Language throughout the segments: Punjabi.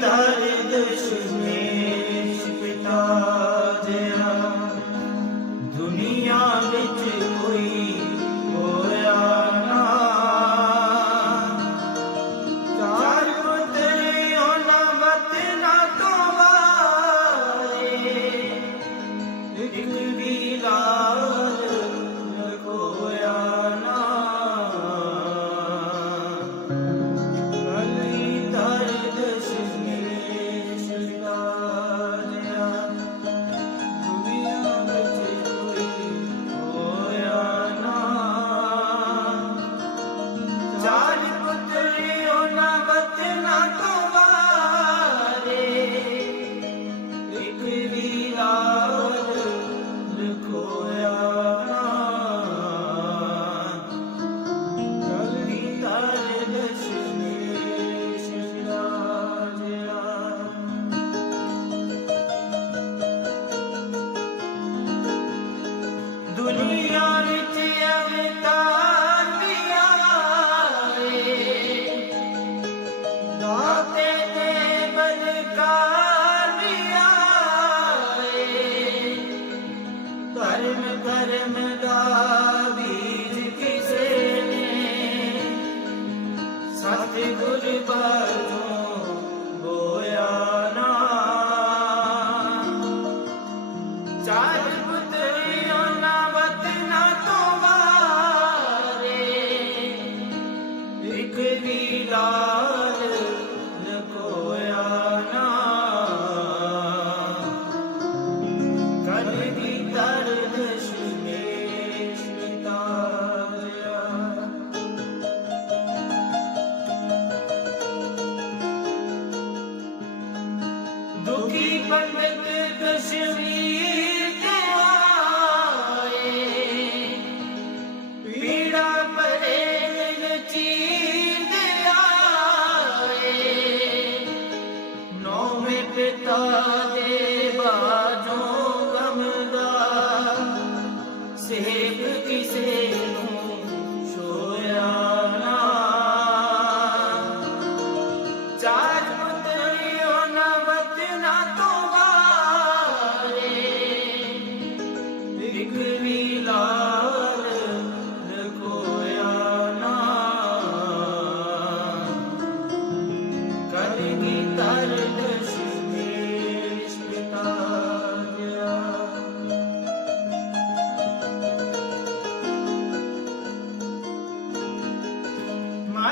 তার দুশ্মনী সাথে গুরু বাবা ਦੁਖੀ ਪੰਡਤ ਦਸਵੀਂ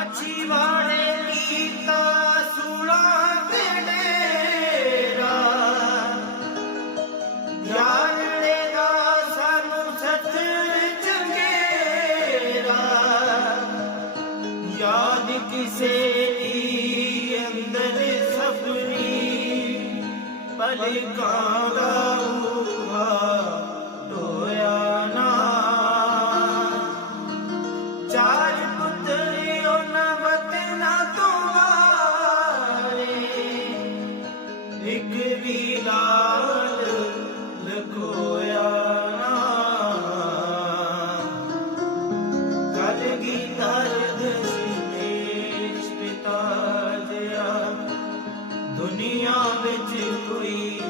ਮੱਛੀ ਵਾਲੇ ਕੀਤਾ ਸੂਲਾ ਤੇ ਡੇਰਾ ਯਾਰ ਨੇ ਦਾ ਸਾਨੂੰ ਸੱਚਰ ਚੰਗੇਰਾ ਯਾਦ ਕਿਸੇ ਦੀ ਅੰਦਰ ਸਫਰੀ ਪਲਕਾਂ ਦਾ ਦਰਦ ਸਿਮੇਸ਼ ਪਿਤਾ ਜਿਆ ਦੁਨੀਆ ਵਿੱਚ ਕੋਈ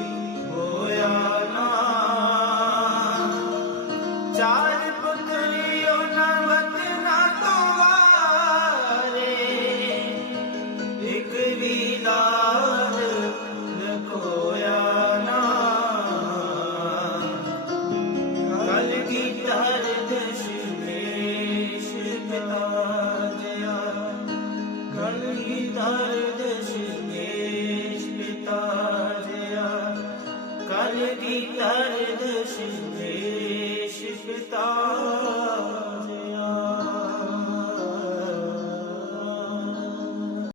পিতার দেশে